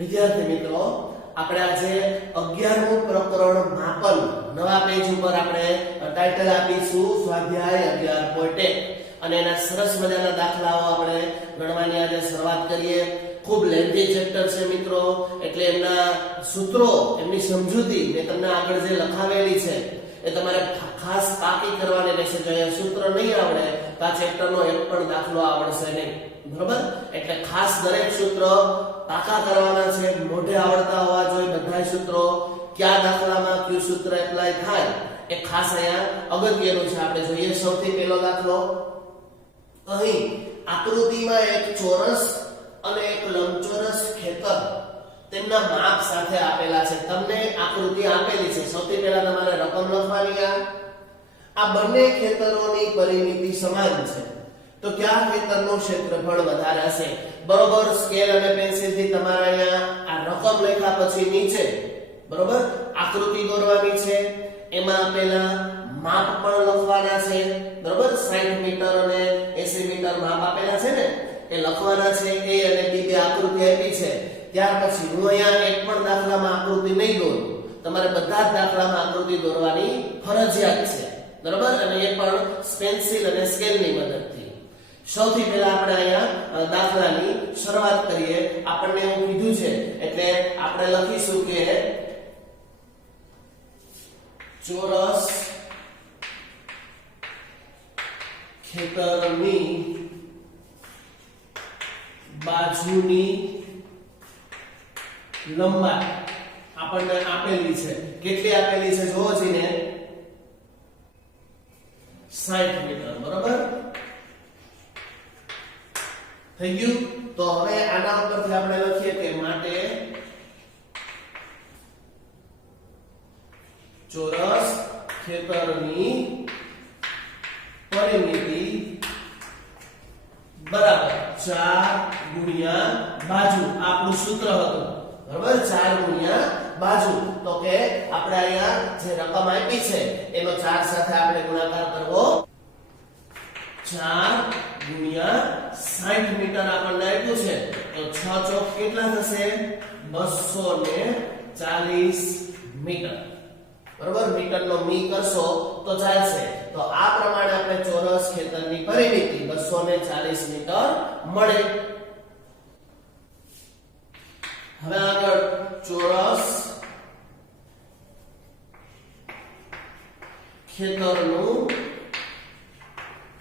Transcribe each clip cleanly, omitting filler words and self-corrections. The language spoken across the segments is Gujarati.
વિદ્યાર્થી મિત્રો, આપણે આજે 11મું પ્રકરણ માપન નવા પેજ ઉપર આપણે ટાઇટલ આપીશું સ્વાધ્યાય 11.1 અને એના સરસ મજાના દાખલાઓ આપણે ગણવાની આજે શરૂઆત કરીએ. ખૂબ લેન્થી ચેપ્ટર છે મિત્રો, એટલે એમના સૂત્રો, એમની સમજૂતી મેં તમને આગળ જે લખાવેલી છે એ તમારે ખાસ પાકી કરવાની રહેશે. જો એ સૂત્ર નહીં આવડે તો આ ચેપ્ટરનો એક પણ દાખલો આવડશે નહીં. બરોબર? એટલે ખાસ દરેક સૂત્ર પાકા કરવાના છે, મોઢે આવડતા હોવા જોઈએ બધા સૂત્રો. કયા દાખલામાં કયું સૂત્ર એપ્લાય થાય એ ખાસ અહીંયા અગત્યનું છે. આપણે જોઈએ સૌથી પહેલો દાખલો. અહીં આકૃતિમાં એક ચોરસ અને એક લંબચોરસ ખેતર તેમના માપ સાથે આપેલા છે. તમને આકૃતિ આપેલી છે. સૌથી પહેલા તમારે રકમ લખવાની. આ બંને ખેતરોની પરિમિતિ સમાન છે, તો કયા ખેતરનું ક્ષેત્રફળ વધારે હશે? બરોબર, સ્કેલ અને પેન્સિલ થી તમારે અહીંયા આ રકમ લખ્યા પછી નીચે બરોબર આકૃતિ દોરવાની છે. એમાં આપેલા માપ પણ લખવાના છે. બરોબર, 60 મીટર અને 80 મીટર માપ આપેલા છે ને, એ લખવાના છે. A અને B બે આકૃતિ આપી છે. ત્યાર પછી હું અહીંયા એક પણ દાખલામાં આકૃતિ નહીં દોરું, તમારે બધા જ દાખલામાં આકૃતિ દોરવાની ફરજિયાત છે. બરોબર, અને એ પણ પેન્સિલ અને સ્કેલની મદદથી. સૌથી પહેલા આપણે અહીંયા દાખલાની શરૂઆત કરીએ. આપણને એવું કીધું છે એટલે આપણે લખીશું કે ચોરસ ખેતરની બાજુની લંબાઈ આપણને આપેલી છે. કેટલી આપેલી છે જોવો છીએ, 60 મીટર. બરોબર, થઈ ગયું. તો હવે આના ઉપરથી આપણે લખીએ કે માટે ચોરસ ખેતરની પરિમિતિ બરાબર 4 ગુણ્યા બાજુ. આપણું સૂત્ર હતું. બરાબર, 4 ગુણ્યા બાજુ. તો કે આપણે અહીંયા જે રકમ આપી છે એનો 4 સાથે આપણે ગુણાકાર કરવો. 4 ગુણ્યા 60 મીટર આપણને આપ્યું છે, તો 6 ચોક કેટલા થશે? 240 મીટર. બરોબર, મીટરનો મી કરશો તો ચાલશે. તો આ પ્રમાણે આપણે ચોરસ ખેતરની પરિમિતિ 240 મીટર મળે. હવે આગળ ચોરસ ખેતરનું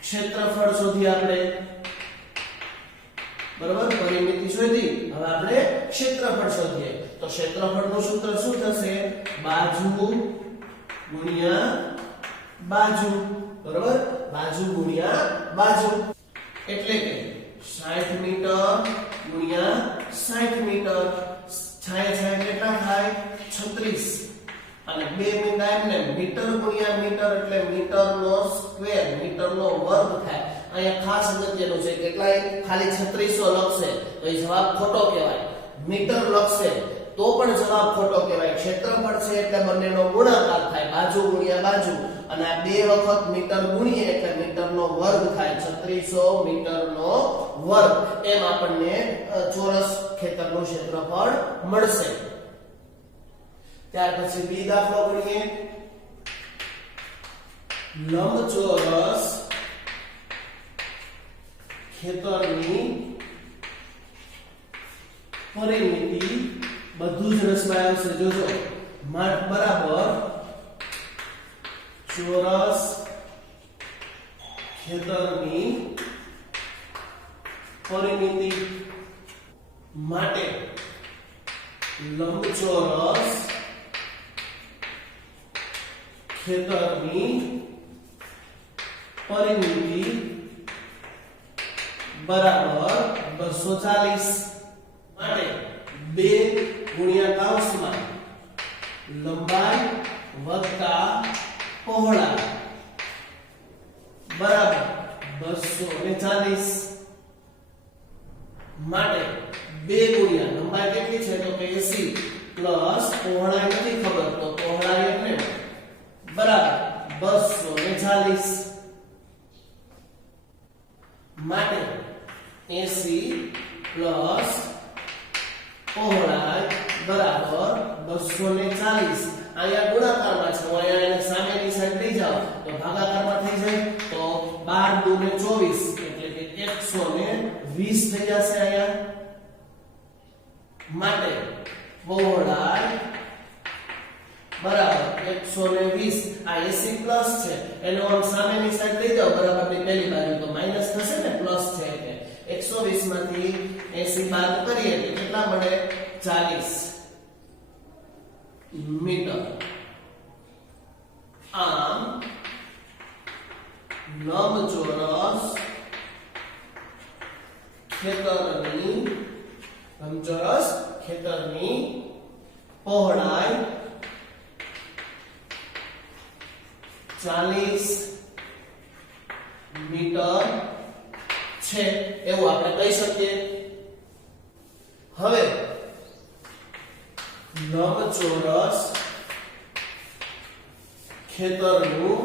ક્ષેત્રફળ શોધી આપણે. બરોબર, પરિમિતિ શોધી. હવે આપણે ક્ષેત્રફળ શોધીએ. તો ક્ષેત્રફળનું સૂત્ર શું થશે? બાજુ ગુણ્યા બાજુ. બરોબર, બાજુ ગુણ્યા બાજુ એટલે કે 60 મીટર ગુણ્યા 60 મીટર. 60 કેટલા થાય? 36. અને 2 મીટર એમને મીટર ગુણ્યા મીટર એટલે મીટરનો સ્ક્વેર, મીટરનો વર્ગ થાય. અહીંયા ખાસ અગત્યનું છે, કેટલાય ખાલી 3600 લખશે તો એ જવાબ ખોટો કહેવાય. મીટર લખશે તો પણ જવાબ ખોટો કહેવાય. ક્ષેત્રફળ છે એટલે બંનેનો ગુણાકાર થાય, બાજુ ગુણ્યા બાજુ. અને આ 2 વખત મીટર ગુણીએ એટલે મીટરનો વર્ગ થાય. 3600 મીટરનો વર્ગ. એમ આપણને ચોરસ ખેતરનું ક્ષેત્રફળ મળશે. ત્યાર પછી બી દાખલો ગણીએ. લંબચોરસ ખેતરની પરિમિતિ બધું જ રસમાં આવશે. જોજો, માપ બરાબર ચોરસ ખેતરની પરિમિતિ માટે લંબચોરસ ખેતરની પરિમિતિ બરાબર 240 માટે 2 ગુણ્યા કૌંસમાં લંબાઈ વત્તા પહોળાઈ બરાબર 240 માટે 2 ગુણ્યા લંબાઈ કેટલી છે? તો કે 80 પ્લસ પહોળાઈ નથી ખબર, તો પહોળાઈ એટલે બરાબર 240 માટે 80 પ્લસ પહોળાઈ 140 અહીંયા ગુણાકારમાં છે, હું અહીંયા એને સામેની સાઈડ લઈ જાઉં તો ભાગાકારમાં થઈ જાય તો 12 દુ ને 24 એટલે કે 120 થઈ જશે અહીંયા. માટે પહોળાઈ બરાબર 120. આ 80 પ્લસ છે એનો આમ સામેની સાઈડ લઈ જાવ બરાબરની પહેલી બાજુ તો માઈનસ થશે ને, પ્લસ છે એટલે 120 માંથી 80 બાદ કરીએ એટલે કેટલા મળે 40 મીટર. આમ લંબચોરસ ખેતરની પહોળાઈ 40 મીટર છે એવું આપણે કહી શકીએ. હવે લંબચોરસ ખેતરનું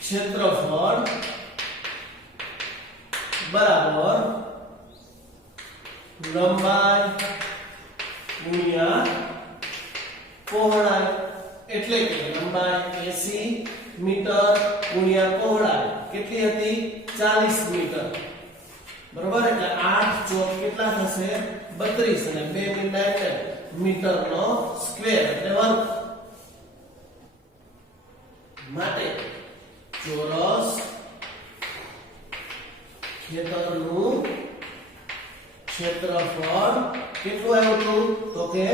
ક્ષેત્રફળ બરાબર લંબાઈ ગુણ્યા પહોળાઈ, એટલે કે લંબાઈ 80 મીટર ગુણ્યા પહોળાઈ કેટલી હતી 40 મીટર બરાબર. એટલે 8 ચોક કેટલા થશે 32 અને 2 મીટર નો સ્ક્વેર એટલે વર્ગ. માટે ચોરસ ખેતરનું ક્ષેત્રફળ કેટલું આવ્યું હતું તો કે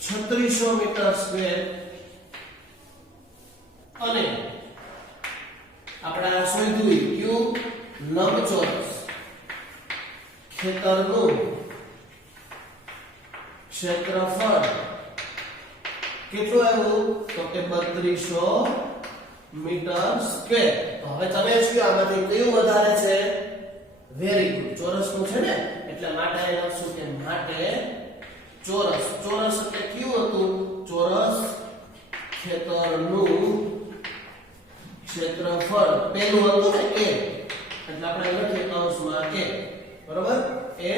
3600 મીટર સ્ક્વેર. અને આપણે આ શોધ્યું ક્યુ લંબચોરસ ખેતરનું ક્ષેત્રફળ કેટલું આવ્યું તો કે 3200 મીટર સ્ક્વેર. તો હવે તમે શું આમાંથી કયું વધારે છે? વેરી ગુડ, ચોરસ નું છે ને એટલે માટે અહીં લખશું કે માટે ચોરસ. ચોરસ એટલે કયું હતું? ચોરસ ખેતરનું ક્ષેત્રફળ પેલું હતું ને એ, એટલે આપણે લખીએ કૌંસમાં એ બરોબર. એ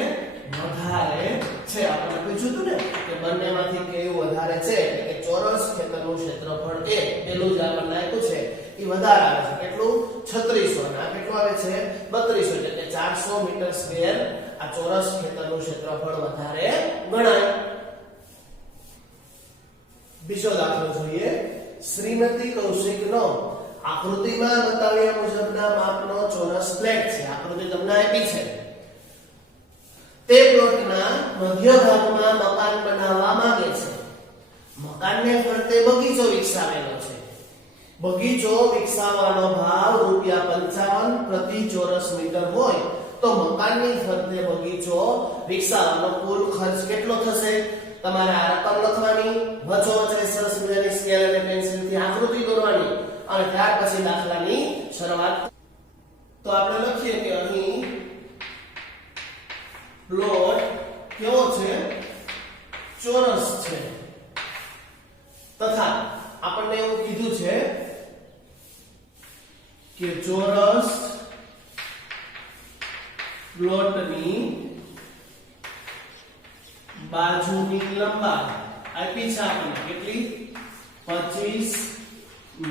વધારે છે. આપણે પૂછ્યું હતું ને કે બંનેમાંથી કયું વધારે છે, એટલે કે ચોરસ ખેતરનું ક્ષેત્રફળ એ પેલું જે આપણને આપ્યું છે એ વધારે આવે છે. કેટલું? 3600 અને આ કેટલું આવે છે 3200 એટલે કે 400 મીટર સ્ક્વેર આ ચોરસ ખેતરનું ક્ષેત્રફળ વધારે ગણાય. બીજો દાખલો જોઈએ. શ્રીમતી કૌશિકનો આકૃતિમાં બતાવ્યા મુજબના માપનો ચોરસ પ્લેટ છે. આકૃતિ તમને આપી છે. તે પ્લોટના મધ્ય ભાગમાં મકાન બનાવવા માંગે છે. મકાનને ફરતે બગીચો વિકસાવેલો છે. બગીચો વિકસાવવાનો ભાવ ₹55 પ્રતિ ચોરસ મીટર હોય તો મકાનની ફરતે બગીચો વિકસાવવાનો કુલ ખર્ચ કેટલો થશે? તમારે આ રકમ લખવાની, વચ્ચે સરસ મજાની સ્કેલ અને પેન્સિલથી આકૃતિ દોરવાની અને ત્યાર પછી દાખલાની શરૂઆત. તો આપણે લખીએ કે અહીં પ્લોટ કેવો છે? ચોરસ છે. તથા આપણને એવું કીધું છે કે ચોરસ પ્લોટની બાજુની લંબાઈ આપી છે આપણને કેટલી? 25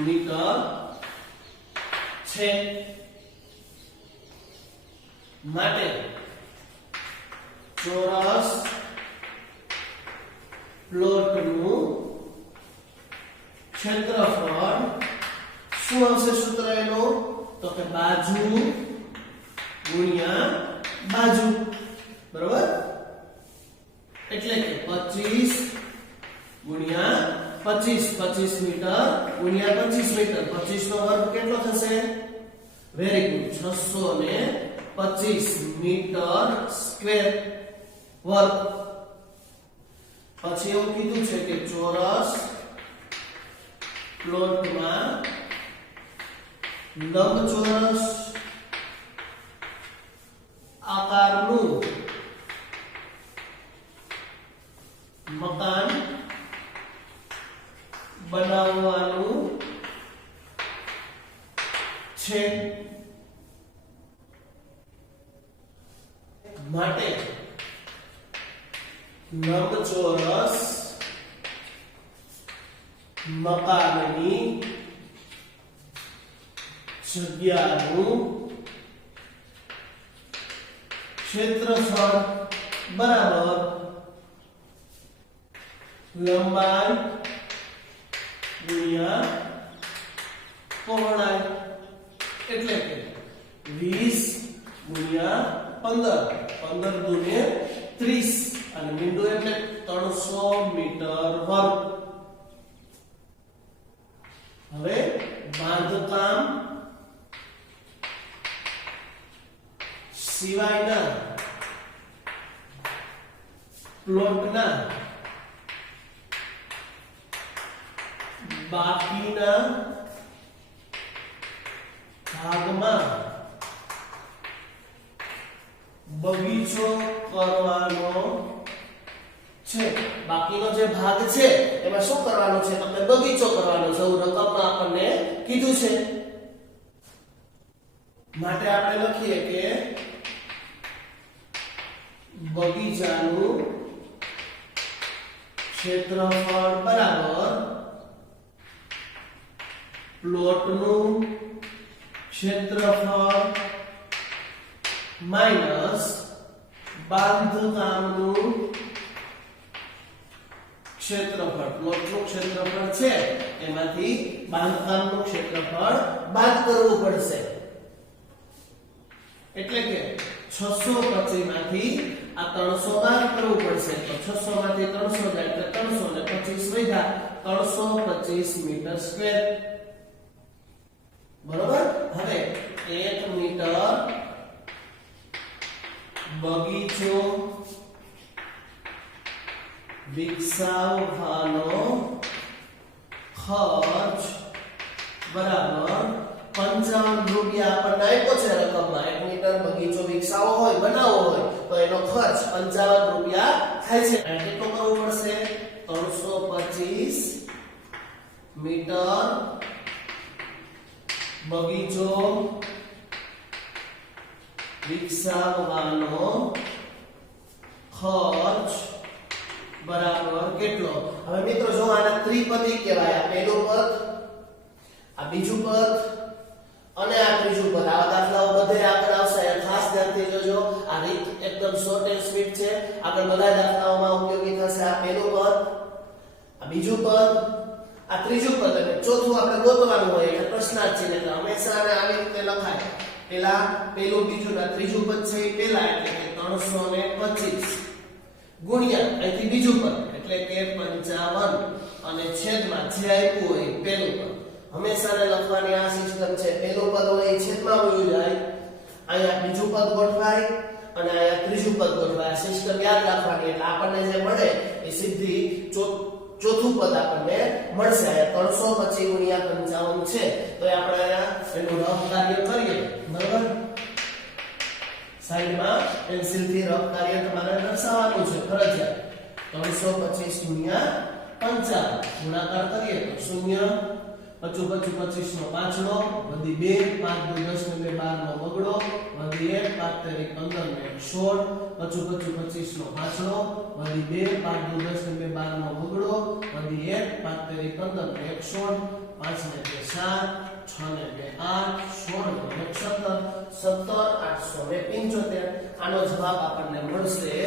મીટર છે. માટે ચોરસ પ્લોટનું ક્ષેત્રફળ શું આવશે સૂત્ર એનું? તો કે બાજુ ગુણ્યા બાજુ બરોબર. એટલે કે 25 ગુણ્યા 25 25 મીટર ગુણ્યા 25 મીટર 25 નો વર્ગ કેટલો થશે? વેરી ગુડ, 625 મીટર સ્ક્વેર વર્ગ. પછી એવું કીધું છે કે ચોરસ પ્લોટમાં લંબચોરસ આકારનું મકાન બનાવવાનું છે. માટે લંબ લંબચોરસ મકાનની જગ્યાનું ક્ષેત્રફળ બરાબર લંબાઈ ગુણ્યા પહોળાઈ એટલે કે 20 ગુણ્યા 15 15 દુને 30 અને મીંડું એટલે 300 મીટર વર્ગ. હવે બાંધકામ સિવાયના પ્લોટના બાકીના ભાગમાં બગીચો કરવાનો છે. બાકીનો જે ભાગ છે એમાં શું કરવાનું છે? તમને બગીચો કરવાનો છે એવું રકમમાં આપણને કીધું છે. માટે આપણે લખીએ કે બગીચાનું ક્ષેત્રફળ બરાબર પ્લોટનું ક્ષેત્રફળ માઈનસ બાંધકામનું ક્ષેત્રફળ. પ્લોટનું ક્ષેત્રફળ છે એમાંથી બાંધકામનું ક્ષેત્રફળ બાદ કરવું પડશે. એટલે કે 625 માંથી આ 300 બાદ કરવું પડશે. તો 600 માંથી 300 જાય એટલે 300 ને 25 વધ્યા 325 મીટર સ્ક્વેર. બરોબર. હવે 1 મીટર બગીચો વિકસાવવાનો ખર્ચ બરાબર 55 રૂપિયા આપણને આપ્યો છે રકમમાં. 1 મીટર બગીચો વિકસાવવો હોય, બનાવવો હોય તો એનો ખર્ચ 55 રૂપિયા થાય છે. કેટલો કરવું પડશે? 325 મીટર બગીચો વિકસાવવાનો ખર્ચ બરાબર કેટલો? હવે મિત્રો જો આને ત્રિપદી કહેવાય. આ પહેલું પદ, આ બીજું પદ અને આ ત્રીજું પદ. આવા દાખલાઓ બધે આગળ આવશે. ખાસ ધ્યાનથી જોજો. આ રીત એકદમ શોર્ટ એન્ડ સ્વીટ છે. આગળ બધા દાખલાઓમાં ઉપયોગી થશે. આ પહેલું પદ, આ બીજું પદ, આ ત્રીજું પદ અને ચોથું આપણે ગોતવાનું હોય એટલે પ્રશ્નાર્થ ચિહ્ન. એટલે હંમેશા આને આવી રીતે લખાય. પેલું બીજું ના ત્રીજું પદ છે એ પહેલા એટલે કે 325 ગુણ્યા અહીંથી બીજું પદ એટલે કે 55 અને છેદમાં જે આપ્યું હોય પહેલું પદ. હંમેશા ને લખવાની આ સિસ્ટમ છે. પહેલું પદ હોય એ છેદમાં વયું જાય, અહીંયા બીજું પદ ગોઠવાય અને અહીંયા ત્રીજું પદ ગોઠવાય. આ સિસ્ટમ યાદ રાખવાની. એટલે આપણને જે મળે એ સીધી ચોથું પદ આપણને મળશે. અહીંયા 325 ગુણ્યા 55 છે તો આપણે અહીંયા એનું રફ કાર્ય કરીએ. બરાબર. સાઈડમાં પેન્સિલથી રફ કાર્ય તમારે દર્શાવવાનું છે ફરજિયાત. 325 ગુણ્યા 55 ગુણાકાર કરીએ તો 0 25 25 નો પાછળો વધી 2 5 2 10 ને 12 નો બગડો વધી 1 5 તેરી 15 ને 16 25 25 25 નો પાછળો વધી 2 5 2 10 ને 12 નો બગડો વધી 1 5 તેરી 15 ને 16 5 ને 2 7 6 ને 2 8 16 ને 17 17 875. આનો જવાબ આપણને મળશે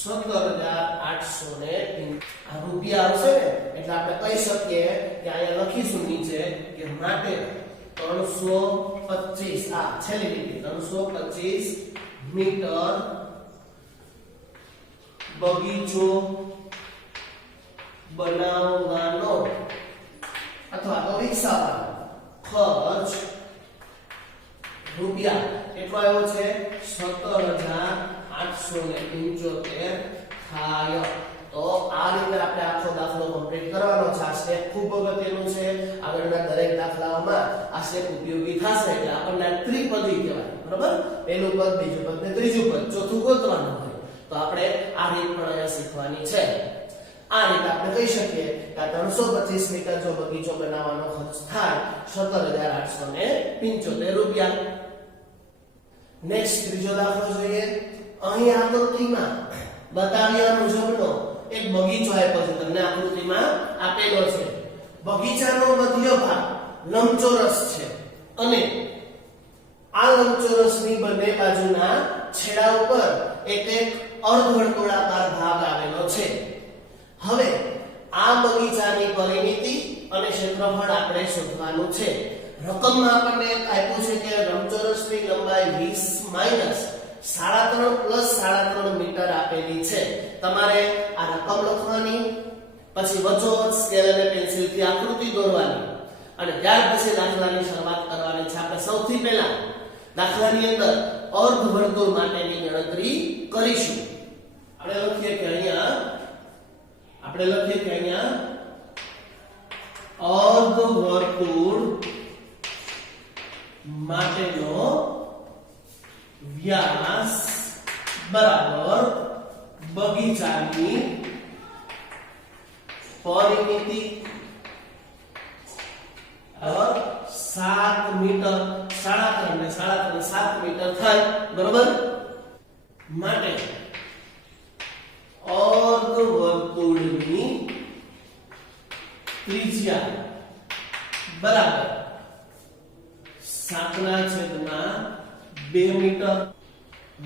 17,800. આ રૂપિયા આવશે ને એટલે આપણે કહી શકીએ કે અહીંયા લખીશું નીચે કે માટે 325 આ છેલ્લી લીટી 325 મીટર બગીચો બનાવવાનો અથવા તો વિકસાવવાનો ખર્ચ રૂપિયા કેટલો આવ્યો છે? 17,875 થાય. તો આ રીતે આપણે આખો દાખલો કમ્પ્લીટ કરવાનો છે. આ સ્ટેપ ખૂબ અગત્યનું છે. આગળના દરેક દાખલાઓમાં આ સ્ટેપ ઉપયોગી થશે. એટલે આપણને ત્રિપદી કહેવાય. બરાબર. પહેલું પદ, બીજું પદ ને ત્રીજું પદ, ચોથું ગોતવાનું હોય. તો આપણે આ રીત પણ અહીંયા શીખવાની છે. આ રીતે આપણે કહી શકીએ કે 325 મીટર જો બગીચો બનાવવાનો ખર્ચ થાય 17,875 રૂપિયા. નેક્સ્ટ ત્રીજો દાખલો જોઈએ. અહીં આકૃતિમાં બતાવ્યા મુજબનો એક બગીચો આપ્યો છે, તમને આકૃતિમાં આપેલો છે. બગીચાનો મધ્ય ભાગ લંબચોરસ છે અને આ લંબચોરસની બંને બાજુના છેડા ઉપર એક અર્ધવર્તુળાકાર ભાગ આવેલો છે. હવે આ બગીચાની પરિમિતિ અને ક્ષેત્રફળ આપણે શોધવાનું છે. રકમમાં આપણને આપ્યું છે કે લંબચોરસની લંબાઈ 20 માઈનસ 3.5 પ્લસ 3.5 મીટર આપેલી છે. તમારે આ રકમ લખવાની, પછી વચ્ચોવચ્ચ સ્કેલ અને પેન્સિલથી આકૃતિ દોરવાની અને ત્યાર પછી દાખલાની શરૂઆત કરવાની છે. આપણે સૌથી પહેલા દાખલાની અંદર અર્ધવર્તુળ માટેની ગણતરી કરીશું. આપણે લખીએ કે અહીંયા અર્ધવર્તુળ માટેનો વ્યાસ બરાબર બગીચાની પરિમિતિ 7 મીટર, 3.5 ને 3.5 7 મીટર થાય, બરોબર. માટે અર્ધવર્તુળની ત્રિજ્યા બરાબર 7/2 મીટર.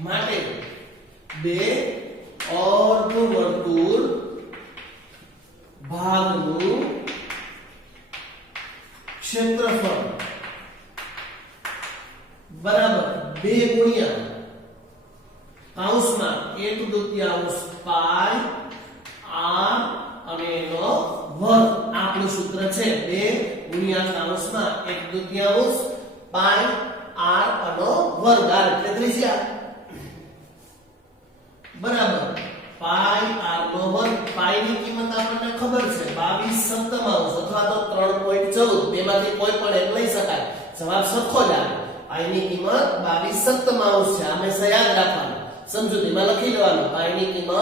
માટે બે અર્ધવર્તુળ ભાગનું ક્ષેત્રફળ બરાબર 2 ગુણ્યા કૌંસમાં 1/2 પાઈ r અને એનો વર્ગ. આપણું સૂત્ર છે 2 ગુણ્યા કૌંસમાં 1/2 પાઈ r નો વર્ગ. r એટલે ત્રિજ્યા બરાબર પાઈ r નો વર્ગ. પાઈ ની કિંમત આપણને ખબર છે 22 સપ્તમાંશ અથવા તો 3.14. બેમાંથી કોઈ પણ એક લઈ શકાય, જવાબ સરખો જ આવે. પાઈ ની કિંમત 22 સપ્તમાંશ છે. આ હંમેશા યાદ રાખવાનું, સમજૂતીમાં લખી દેવાનું. પાઈ ની કિંમત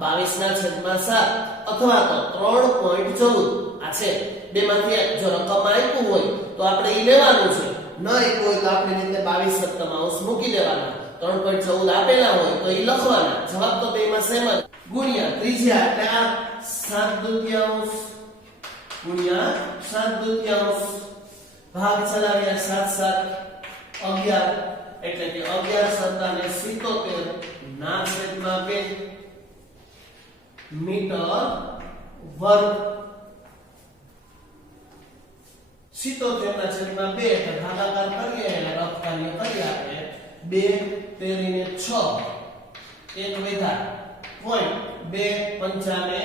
22/7 અથવા તો 3.14 આ છે. બેમાંથી એક જો રકમ આપ્યું હોય તો આપણે ઈ લેવાનું છે, ન આપ્યું હોય તો આપણે રીતે 22 સપ્તમાંશ મૂકી દેવાના. 3.14 આપેલા હોય તો ઈ લખવાના. જવાબ તો બેમાં સેમ જ. ગુણ્યા ત્રિજ્યા એટલે આ 7/2 ગુણ્યા 7/2 ભાગ ચલાવ્યા 7 7 11 એટલે કે 11 * 77 ના છેદમાં 2 મીટર વર્ગ. 77 ના છેદમાં 2 એટલે ભાગાકાર કરીએ એટલે રફ કાર્ય કરી આપણે 2 તેરીને 6 એક વધ્યા પોઈન્ટ 2 પંચાને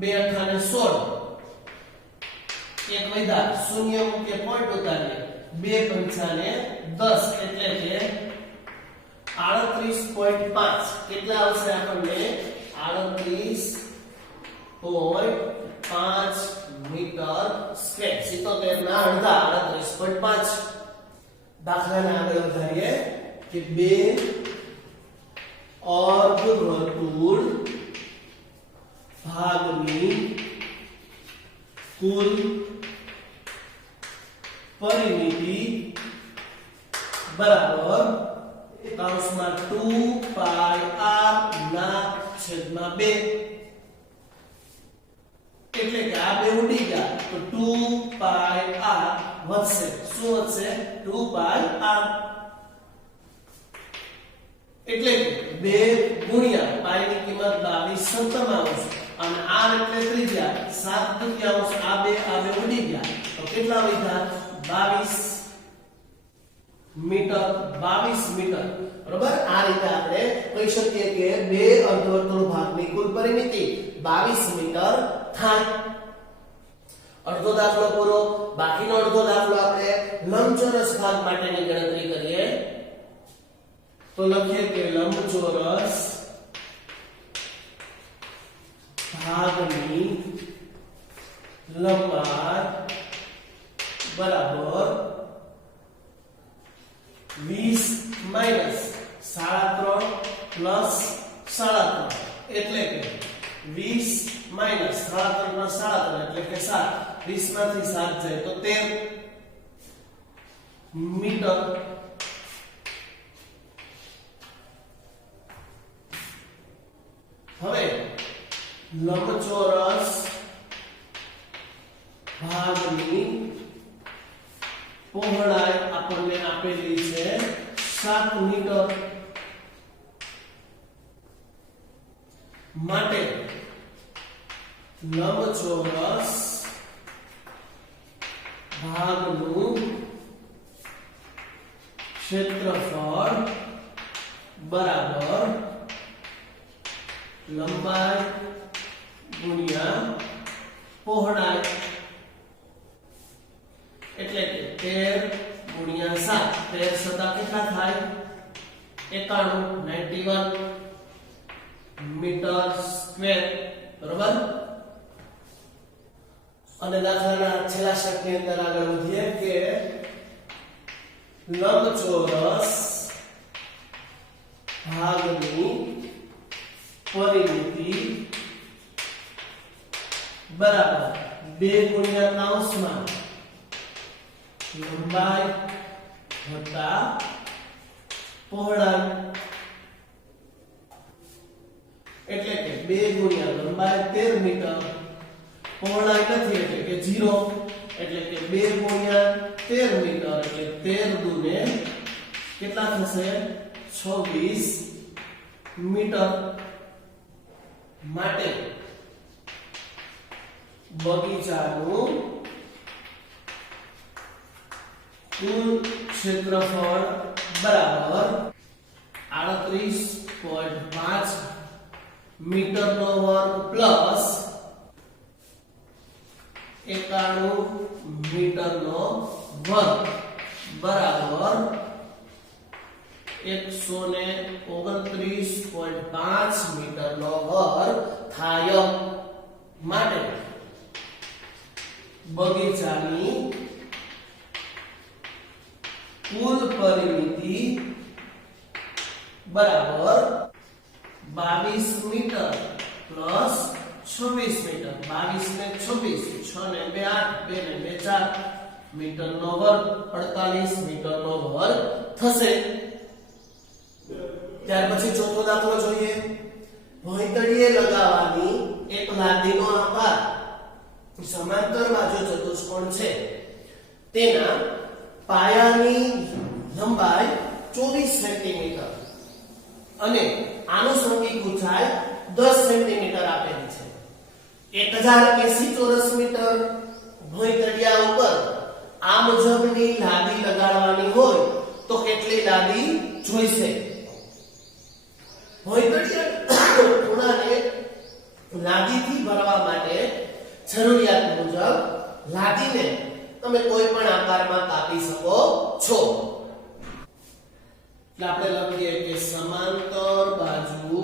2 અઠાને 16 એક વધ્યા શૂન્ય મૂકીએ પોઈન્ટ ઉતારીએ 2 પંચાને 10 એટલે કે 38.5 કેટલા આવશે આપણને 38.5 મીટર સ્ક્વેર. 77 ના અડધા 38.5. દાખલાને આગળ વધારીએ કે 2 અર્ધવર્તુળ ભાગની કુલ પરિમિતિ બરાબર કૌંસમાં 2 પાઈ r ના છેદમાં 2 એટલે કે આ બે ઉડી ગયા તો 2 પાઈ r વધશે. શું વધશે? 2 પાઈ r એટલે કે 2 ગુણ્યા પાઈ ની કિંમત 22 સપ્તમાંશ અને r એટલે ત્રિજ્યા 7/2. આ બે ઉડી ગયા તો કેટલા વધ્યા 22 મીટર. બરોબર. આ રીતે આપણે કહી શકીએ કે બે અર્ધવર્તુળ ભાગની કુલ પરિમિતિ 22 મીટર થાય. અડધો દાખલો પૂરો. બાકીનો અડધો દાખલો આપણે લંબચોરસ ભાગ માટેની ગણતરી કરીએ તો લખીએ કે લંબચોરસ ભાગની લંબાઈ બરાબર 20 માઈનસ 3.5 પ્લસ 3.5 એટલે કે 20 માઈનસ 3.5 પ્લસ 3.5 એટલે કે 7. 20 માંથી 7 જાય તો 13 મીટર લંબચોરસ ભાગની પહોળાઈ આપણને આપેલી છે 7 મીટર માટે લંબચોરસ ભાગનું ક્ષેત્રફળ બરાબર લંબાઈ ગુણ્યા પહોળાઈ એટલે કે 13 ગુણ્યા 7 13 સદા કેટલા થાય 91 મીટર સ્ક્વેર બરાબર અને દાખલાના છેલ્લા શબ્દની અંદર આગળ વધીએ કે લંબચોરસ ભાગની પરિમિતિ બરાબર 2 ગુણ્યા કૌંસમાં લંબાઈ વત્તા પહોળાઈ એટલે કે 2 ગુણ્યા લંબાઈ 13 મીટર પહોળાઈ નથી એટલે કે 0 એટલે કે 2 ગુણ્યા 13 મીટર એટલે 13 દુને કેટલા થશે 26 મીટર માટે બગીચાનું કુલ ક્ષેત્રફળ બરાબર 38.5 મીટરનો વર્ગ પ્લસ 91 મીટરનો વર્ગ બરાબર 129.5 મીટરનો વર્ગ થાય માટે બગીચાની કુલ પરિમિતિ બરાબર 22 મીટર પ્લસ 26 મીટર 22 ને 26 6 ને 2 8 2 ને 2 4 મીટરનો વર્ગ 48 મીટરનો વર્ગ થશે ત્યાર પછી ચોથો દાખલો જોઈએ ભોંયતળિયે લગાવવાની એક લાદીનો આકાર સમાંતર બાજુ ચતુષ્કોણ છે તેના પાયાની લંબાઈ 24 સેન્ટીમીટર અને આનુષંગિક ઊંચાઈ 10 સેન્ટીમીટર આપેલી છે 1080 ચોરસ મીટર ભોંયતળિયા ઉપર આ મુજબની લાદી લગાડવાની હોય તો કેટલી લાદી જોઈશે ભોંયતળિયા ખૂણાને લાદીથી ભરવા માટે જરૂરિયાત મુજબ લાદીને તમે કોઈ પણ આકારમાં કાપી શકો છો એટલે આપણે લખીએ કે સમાંતર બાજુ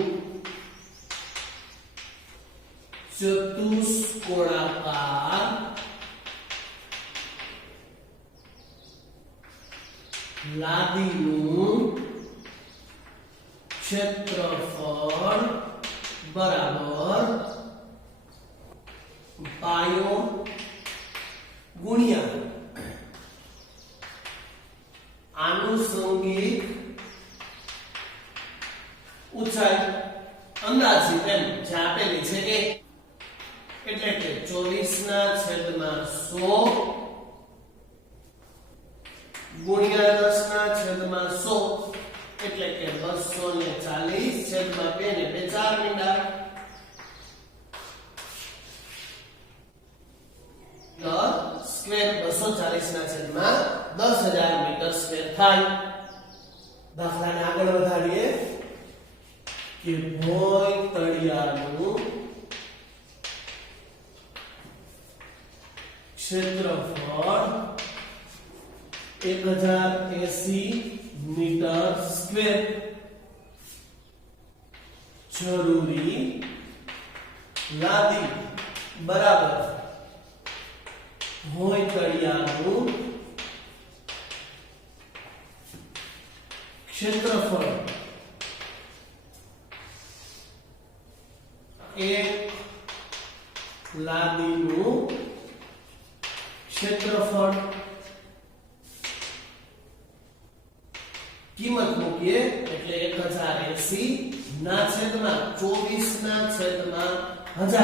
ચતુષ્કોણાકાર લાદીનું ક્ષેત્રફળ બરાબર પાયો ગુણ્યા આનુષંગિક ઊંચાઈ અંદાજિત એમ જે આપેલી છે એ એટલે કે 24/100 ગુણ્યા 10/100 એટલે કે 240/2 ને 2 4 મીંડા સ્ક્વેર 240/10,000 મીટર સ્ક્વેર થાય દાખલાને આગળ વધારીએ કે ભોંયતળિયાનું ક્ષેત્રફળ 1080 મીટર સ્ક્વેર જરૂરી લાદી બરાબર ભોંયતળિયાનું ક્ષેત્રફળ એક લાદીનું ક્ષેત્રફળ કિંમત મૂકીએ એટલે 1080 ના છેદમાં 24 ના છેદમાં 1000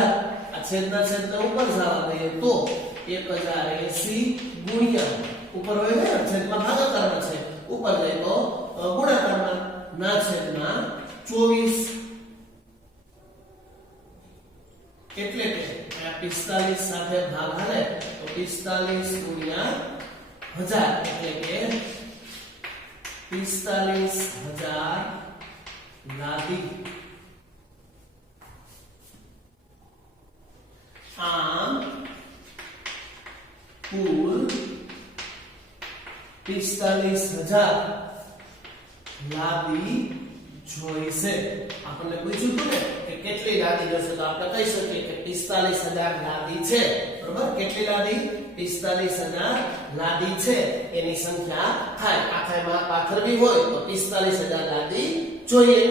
આ છેદના છેદને ઉપર જવા દઈએ તો 1080 ગુણ્યા ઉપર હોય ને છેદમાં ભાગાકારમાં છે ઉપર જાય તો ગુણાકારમાં ના છેદમાં 24 એટલે કે આ 45 સાથે ભાગ હાલે તો 45 ગુણ્યા 1000 એટલે કે 45000 લાદી આમ કુલ 45000 લાદી જોઈશે આપણને પૂછ્યું હતું ને કે કેટલી લાદી જોઈશે તો આપણે કહી શકીએ કે 45000 લાદી છે બરોબર કેટલી લાદી 45000 લાદી છે એની સંખ્યા થાય આખામાં પાથરવી હોય તો 45000 લાદી જોઈએ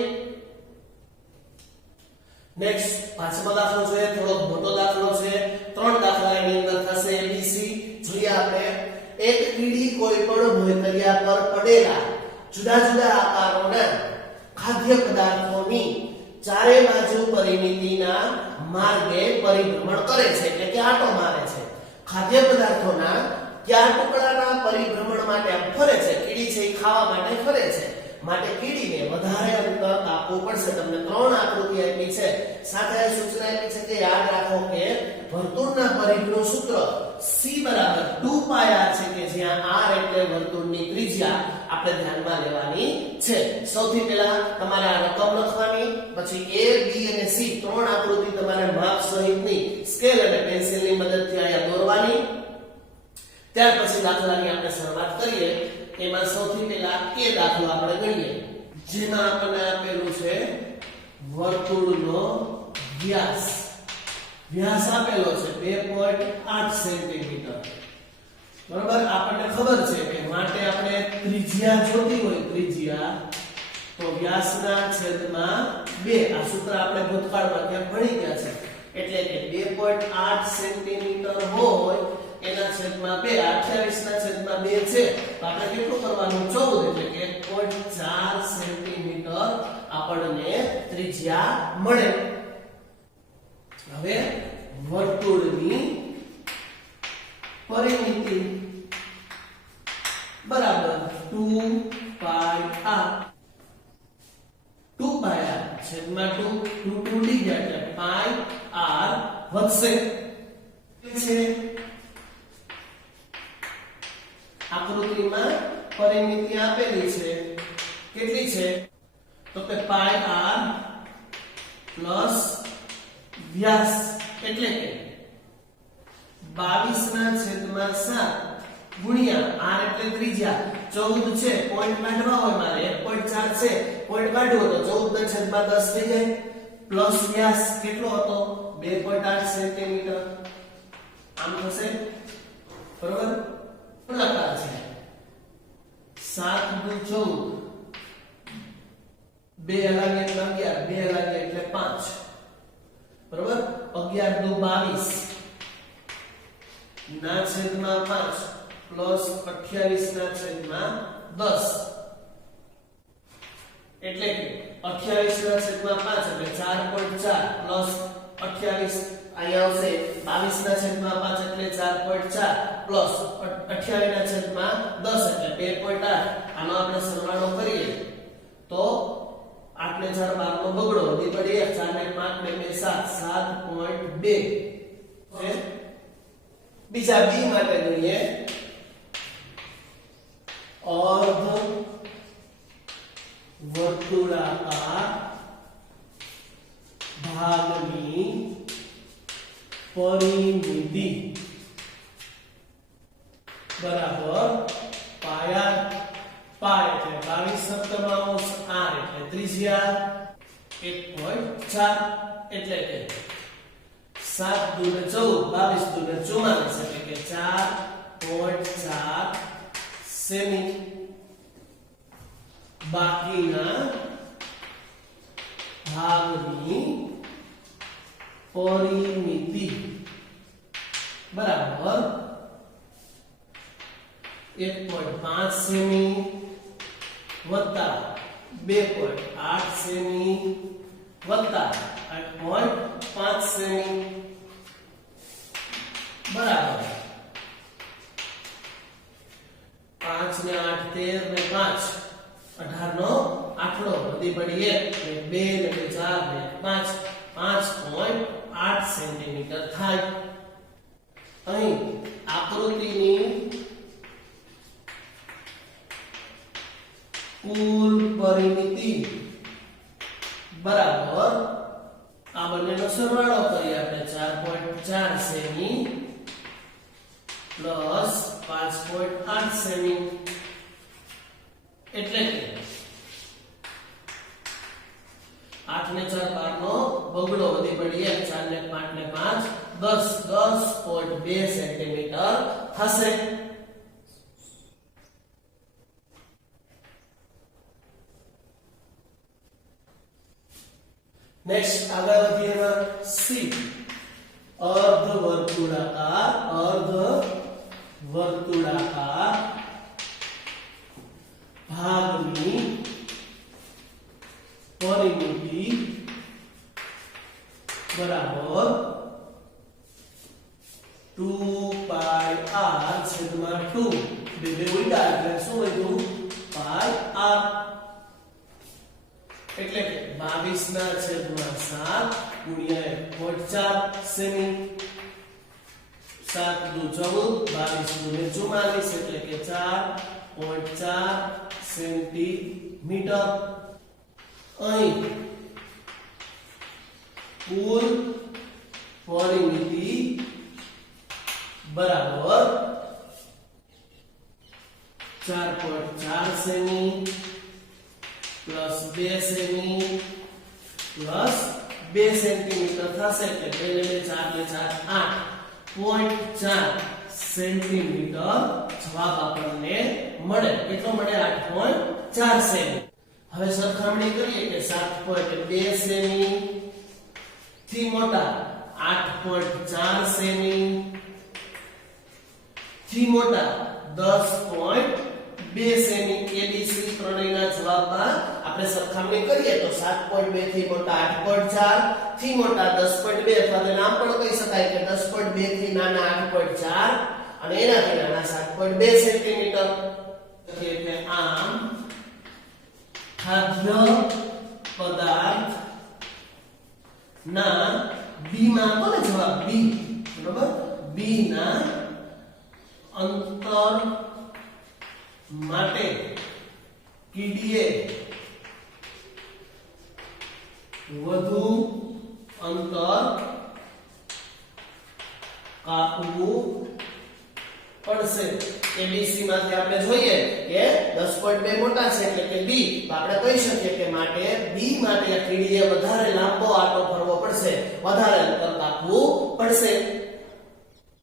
નેક્સ્ટ પાંચમો દાખલો જોઈએ થોડો મોટો દાખલો છે ત્રણ દાખલા એની અંદર થશે એબીસી જોઈએ આપણે એક કીડી કોઈ પણ ભોંયતરિયા પર પડેલા જુદા જુદા આકારોના ખાદ્ય પદાર્થોની ચારે બાજુ પરિમિતિના માર્ગે પરિભ્રમણ કરે છે એટલે કે આંટો મારે છે ખાદ્ય પદાર્થોના કયા ટુકડાના પરિભ્રમણ માટે ફરે છે કીડી છે એ ખાવા માટે ફરે છે માટે કીડીને વધારે અંતર આપવું પડશે તમને ત્રણ આકૃતિ આપી છે સાથે સૂચના આપી છે કે યાદ રાખો કે વર્તુળના પરિઘનું સૂત્ર c બરાબર 2πr છે કે જ્યાં r એટલે વર્તુળની ત્રિજ્યા આપણે ધ્યાનમાં લેવાની છે સૌથી પહેલા તમારે આ રકમ લખવાની પછી a b અને c ત્રણ આકૃતિ તમારે માપ સહિતની સ્કેલ અને પેન્સિલની મદદથી આયા દોરવાની ત્યાર પછી દાખલાની આપણે શરૂઆત કરીએ એમાં સૌથી પહેલા એ દાખલો આપણે ગણીએ જેમાં આપણને આપેલું છે વર્તુળનો વ્યાસ વ્યાસ આપેલો છે 2.8 સેન્ટીમીટર બરાબર આપણને ખબર છે કે માટે આપણે ત્રિજ્યા જોતી હોય ત્રિજ્યા તો વ્યાસના છેદમાં 2 આ સૂત્ર આપણે ભૂતકાળમાં ક્યાં ભણી ગયા છે એટલે કે 2.8 સેન્ટીમીટર હોય એના છેદમાં 2 28 ના છેદમાં 2 છે તો આપણે કેટલું કરવાનું 14 એટલે કે 1.4 સેન્ટીમીટર આપણને ત્રિજ્યા મળે હવે વર્તુળની પરિમિતિ બરાબર 2πr 2πr છેદમાં 2 2 ગયા એટલે πr વધશે છે આકૃતિમાં પરિમિતિ આપેલી છે કેટલી છે તો કે πr પ્લસ વ્યાસ એટલે કે 22 ના છેદમાં 7 ગુણ્યા r એટલે ત્રિજ્યા 14 છે પોઈન્ટ કાઢવા હોય મારે 1.4 છે પોઈન્ટ કાઢવો તો 14 ના છેદમાં 10 થઈ જાય પ્લસ વ્યાસ કેટલો હતો 2.8 સેન્ટીમીટર આમ થશે બરોબર ગુણાકાર છે 7 × 14 2 લાગે એટલે 11 2 લાગે એટલે 5 બરોબર 11 × 22 ના છેદમાં 5 પ્લસ 28 ના છેદમાં 10 એટલે કે 28 ના છેદમાં 5 એટલે 4.4 પ્લસ 28 અહીંયા આવશે 22 ના છેદમાં 5 એટલે 4.4 પ્લસ 28 ના છેદમાં 10 એટલે 2.8 આનો આપણે સરવાળો કરીએ તો 8 ને 4 12 નો બગડો વધી પડે 4 ને 5 ને 2 7 7.2 બીજા b માટે જોઈએ અર્ધ વર્તુળાકાર ભાગની પરિમિતિ બરાબર પાયા પાય એટલે 22 r એટલે ત્રિજ્યા 1.4 એટલે કે 7 × 14 22 × 44 એટલે કે 4.4 સેમી બાકીના ભાગની પરિમિતિ બરાબર 1.5 સેમી વત્તા 2.8 સેમી વત્તા 8.5 સેમી બરાબર 5 ને 8 13 ને 5 18 નો આંકડો વધી પડી 1 2 ને 4 ને 5 5.8 સેન્ટીમીટર થાય. અહીં આકૃતિની કુલ પરિમિતિ બરાબર આ બંનેનો સરવાળો કરીએ આપણે 4.4 સેમી પ્લસ 5.8 સેમી એટલે કે 8 ને 4 12 નો બગડો વધી પડી 4 ને 5 ને 5 10.2 સેન્ટીમીટર થશે. નેક્સ્ટ આગળ વધીએ એમાં સી અર્ધવર્તુળાકાર ભાગની પરિમિતિ બરાબર 2πr/2 બે ઉલટા એટલે શું વધ્યું પાઈ r એટલે કે 22/7 ગુણ્યા 1.4 સેમી 7 દુ 14 22 દુ 44 એટલે કે 4.4 સેન્ટીમીટર. અહીં કુલ પરિમિતિ બરાબર 4.4 semi plus 2 semi plus 2 centimetre થશે એટલે 2 ને 4 ને 4 8.4 સેન્ટીમીટર જવાબ આપણને મળે. કેટલો મળે 8.4 સેમી. હવે સરખામણી કરીએ કે 7.2 સેમી થી મોટા 8.4 સેમી થી મોટા 10.2 સેમી એબીસી ત્રણેયના જવાબમાં આપણે સરખામણી કરીએ તો 7.2 થી મોટા 8.4 થી મોટા 10.2 અથવા તો નામ પણ કહી શકાય કે 10.2 થી નાના 8.4 અને એનાથી નાના 7.2 સેન્ટીમીટર. એટલે આમ ખાદ્ય પદાર્થ ના બી માં કોને જવાબ બી બરાબર બી ના અંતર માટે કીડીએ વધુ અંતર કાપવું પડશે. એબીસી માંથી આપણે જોઈએ કે 10.2 મોટા છે એટલે કે બી તો આપણે કહી શકીએ કે માટે બી માટે આ કીડીએ વધારે લાંબો આંટો ફરવો પડશે, વધારે અંતર કાપવું પડશે.